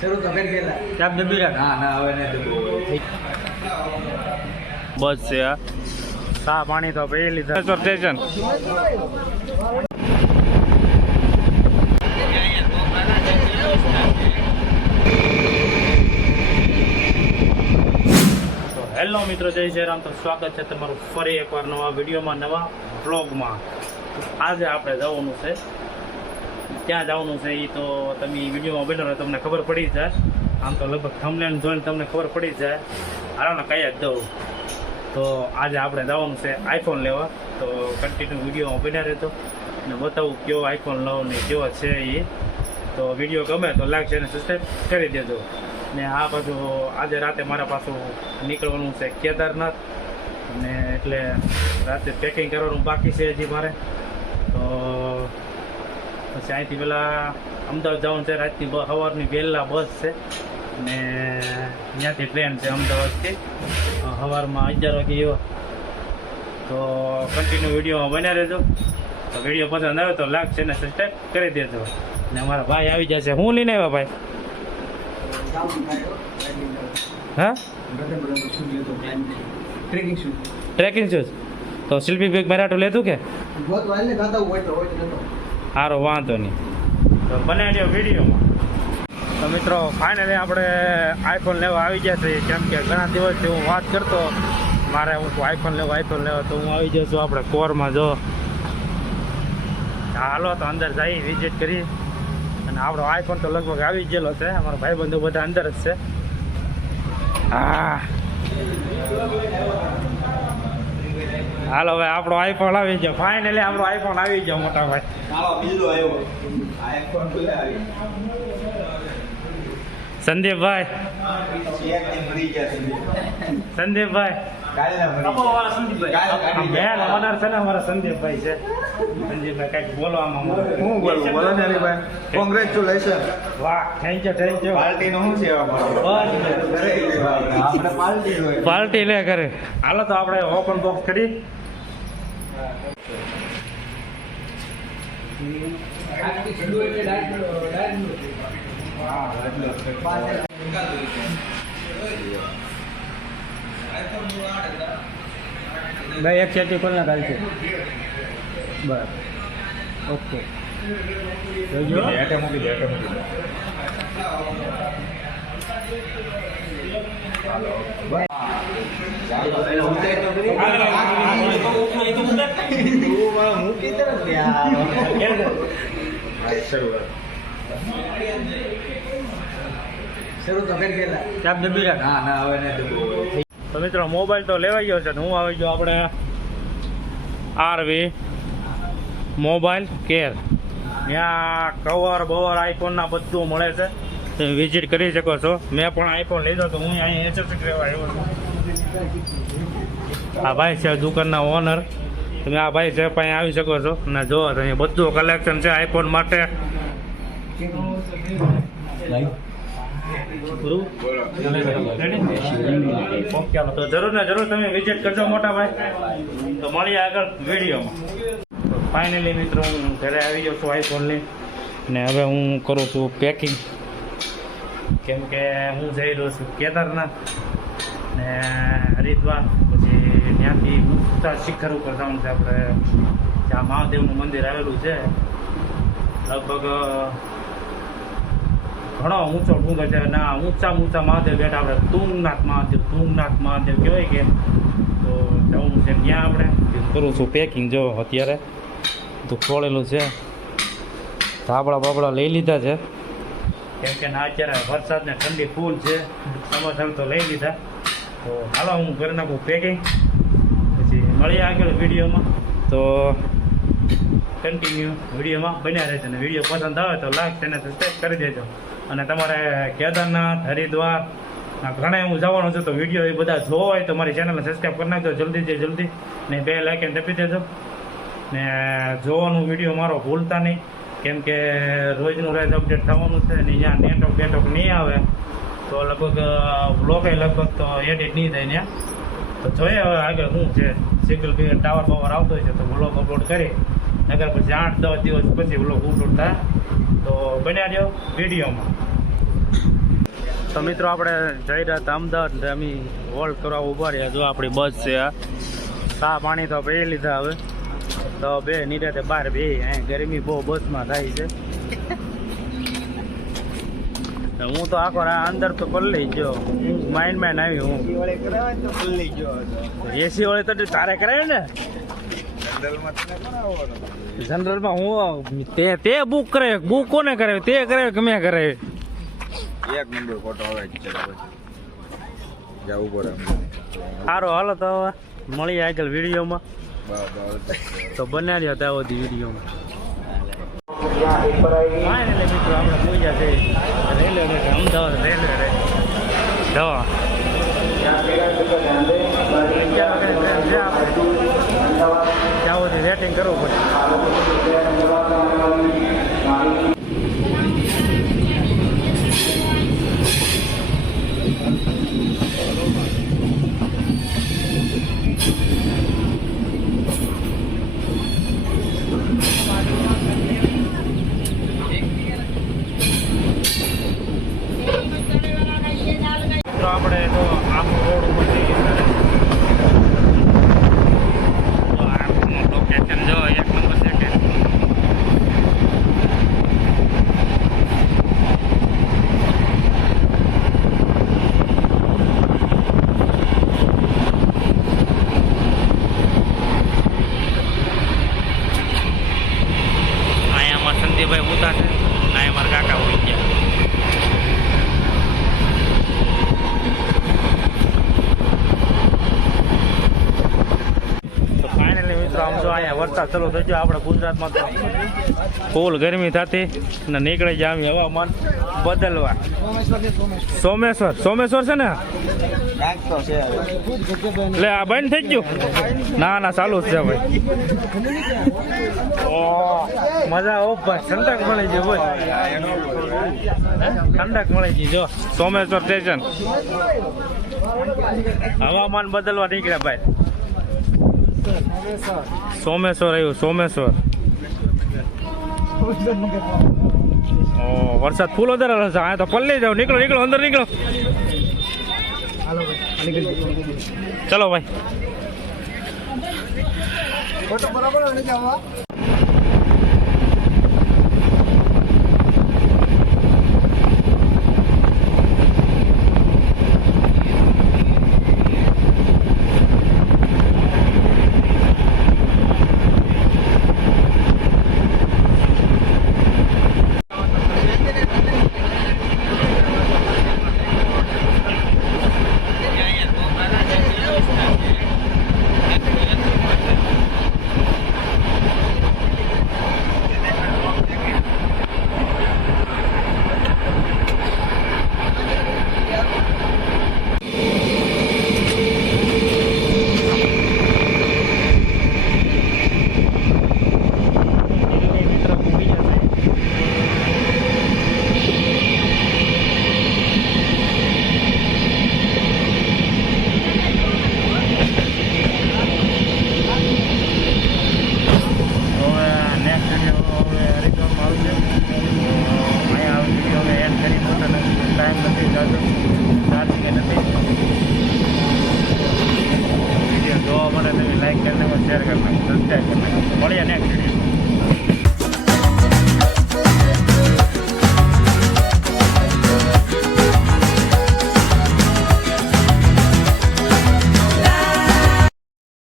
શરૂ તો કરી ગયેલા ચાપ દબી રાખ. ના ના હવે નહીં બસ છે આ ચા પાણી તો પી લીધા સ્ટેશન. હેલો મિત્રો, જય શ્રી રામ. તો સ્વાગત છે તમારું ફરી એકવાર નવા વિડીયોમાં, નવા વ્લોગમાં. આજે આપણે જવાનું છે, ક્યાં જવાનું છે એ તો તમે વિડીયોમાં બન્યો તમને ખબર પડી જાય. આમ તો લગભગ થંબનેલ જોઈને તમને ખબર પડી જાય. હાલો ને કઈ જ દઉં. તો આજે આપણે જવાનું છે આઈફોન લેવા. તો કન્ટિન્યુ વિડીયોમાં બન્યા રહેતો અને બતાવું કેવો આઈફોન લઉં ને કેવો છે એ. તો વિડીયો ગમે તો લાઈક છે અને સબસ્ક્રાઈબ કરી દેજો. ને આ પાછું આજે રાતે મારા પાછું નીકળવાનું છે કેદારનાથ, ને એટલે રાતે પેકિંગ કરવાનું બાકી છે હજી મારે. તો પછી અહીંથી પેલા અમદાવાદ જવાનું છે. રાતની સવારની વહેલા બસ છે ને ત્યાંથી ટ્રેન છે અમદાવાદથી સવારમાં 11 વાગે એવો. તો કન્ટિન્યુ વિડીયોમાં બન્યા રહેજો. તો વિડીયો પસંદ આવે તો લાઈક છે ને સબસ્ક્રાઈબ કરી દેજો. ને અમારા ભાઈ આવી જશે. હું લઈને આવ્યા ભાઈ? હા, ટ્રેકિંગ શૂઝ. તો શિલ્પી બેગ મરાઠું લેતું કે સારો વાંધો નહીં. તો બનાવી વિડીયોમાં. તો મિત્રો ફાઇનલી આપણે આઈફોન લેવા આવી ગયા છીએ. કેમ કે ઘણા દિવસથી હું વાત કરતો મારે હું આઈફોન લેવા તો હું આવી જાઉં છું આપણે કોરમાં. જો હાલો તો અંદર જઈ વિઝિટ કરી. અને આપણો આઈફોન તો લગભગ આવી જ ગયેલો છે. અમારા ભાઈબંધો બધા અંદર જ છે. હા હાલો ભાઈ, આપણો આઈફોન આવી ગયો. ફાઇનલી આપણો આઈફોન આવી ગયો મોટા ભાઈ. સંદીપભાઈ, સંદીપભાઈ મેન ઓનર છે ને અમારા સંદીપભાઈ છે. સંદીપભાઈ કઈક બોલો આમાં. હું બોલું બોલો ને ભાઈ. કોંગ્રેચ્યુલેશન. વાહ, thank you thank you. Party નો શું છે આપણે પાર્ટી લે કરે. હાલો તો આપણે ઓપન બોક્સ કરી. ભાઈ એક સેટી ખોલ ના છે. બસ ઓકે. મૂકી દે. શરૂ તો કરી ગયેલા ચાપ દબી રાખ. ના ના હવે નહીં. તો મિત્રો મોબાઈલ તો લેવાઈ ગયો છે ને હું આવી ગયો આપણે આરવી મોબાઈલ કેર. ત્યાં કવર બવર આઈફોનના બધું મળે છે. તમે વિઝિટ કરી શકો છો. મેં પણ આઈફોન લીધો તો હું અહીં એસએસસી લેવા આવ્યો છું. આ ભાઈ છે દુકાનના ઓનર. તમે આ ભાઈ છે પાસે આવી શકો છો. અને જો તમે બધું કલેક્શન છે આઈફોન માટે. તો જરૂર ને જરૂર તમે વિઝિટ કરજો મોટા ભાઈ. તો મળીએ આગળ વિડીયોમાં. ફાઇનલી મિત્રો હું ઘરે આવી ગયો છું આઈફોનની. ને હવે હું કરું છું પેકિંગ. કેમ કે હું જઈ રહ્યો છું કેદારનાથ ને હરિદ્વાર. પછી ત્યાંથી ઊંચા શિખર ઉપર જવાનું છે આપણે. જ્યાં મહાદેવનું મંદિર આવેલું છે. લગભગ ઘણો ઊંચો ડુંગર છે. ના ઊંચા મહાદેવ બેઠા આપણે તુંગનાથ મહાદેવ કહેવાય કે. તો જવું છે ત્યાં આપણે કરું છું પેકિંગ. જો અત્યારે તો ખોળેલું છે. ધાબળા બાબળા લઈ લીધા છે. કેમ કે ના અત્યારે વરસાદ ને ઠંડી ફૂલ છે. સમોસા તો લઈ લીધા. તો હાલો હું કરી નાખું પેકિંગ. પછી મળીએ આગળ વિડીયોમાં. તો કન્ટિન્યુ વિડીયોમાં બન્યા રહેશે. અને વિડીયો પસંદ આવે તો લાઈક અને સબસ્ક્રાઈબ કરી દેજો. અને તમારે કેદારનાથ હરિદ્વાર ઘણા હું જવાનું છું. તો વિડીયો એ બધા જોવો હોય તો મારી ચેનલને સબસ્ક્રાઈબ કરી નાખજો જલ્દી. ને 2 લાઈક દબી દેજો. ને જોવાનું વિડીયો મારો ભૂલતા નહીં. કેમ કે રોજનું રોજ અપડેટ થવાનું છે. ને અહીંયા નેટવર્ક નહીં આવે તો લગભગ વ્લોગે લગભગ તો એડિટ નહીં થાય ત્યાં. તો જોઈએ હવે આગળ શું છે. સિંગલ ટાવર પાવર આવતો હોય છે તો વ્લોગ અપલોડ કરી. નગર પછી 8-10 દિવસ પછી વ્લોગ અપલોડ થાય. તો બન્યા રહ્યો વિડીયોમાં. તો મિત્રો આપણે જઈ રહ્યા હતા અમદાવાદ અમે હોલ્ડ કરવા ઊભા રહ્યા. જો આપણી બસ છે આ. ચા પાણી તો પી લીધા હવે તો બે નિરાતે બહાર બે ગરમી બહુ બસમાં થાય છે. હું તો આખો અંદર તો પલ્લી ગયો હું માઇન્ડ આવી હું એસી વાળી તો તારે કરાવે ને જનરલમાં હું તે બુક કરે બુક કોને કરાવે તે કરાવે કે મેં કરાવે એક નંબર ફોટો આવે છે જવું પડે સારો હાલો તો હવે મળીએ આગળ વિડીયોમાં તો બનાવી હતા આવો વિડીયોમાં. ફાઇનલી મિત્રો આપણે પૂજા છે રેલવે અમદાવાદ રેલવે દવા 11 વાગે ટ્રેન છે આપણે ત્યાં સુધી વેટિંગ કરવું પડે. તો આપણે તો આખું રોડ ઉપર જઈએ લોકેશન જો એક નંબર છે કે અહીંયા અમારા સંદીપભાઈ ઉતા છે અહીંયા અમારા કાકા હોઈ ગયા. આમ જો અહીંયા વરસાદ ચાલુ થઈ ગયો. આપણે ગુજરાતમાં તો ફૂલ ગરમી થતી ને નીકળી જાય આમ હવામાન બદલવા. સોમેશ્વર સોમેશ્વર છે ને એટલે આ બંધ થઈ ગયું ના ના ચાલુ જ છે ભાઈ. મજા ઓ ભાઈ ઠંડક મળી ગઈ બોલ ઠંડક મળી ગઈ. જો સોમેશ્વર સ્ટેશન હવામાન બદલવા નીકળ્યા ભાઈ. સોમેશ્વર આવ્યું સોમેશ્વર. વરસાદ ફૂલ વધારે છે. આ તો પલ્લી જાવ નીકળો નીકળો અંદર નીકળો. ચલો ભાઈ. જોવા માટે તમે લાઈક કરી નાખો શેર કરી નાખો સબસ્ક્રાઈબ કરી નાખો. મળીએ નેક્સ્ટ વિડીયો.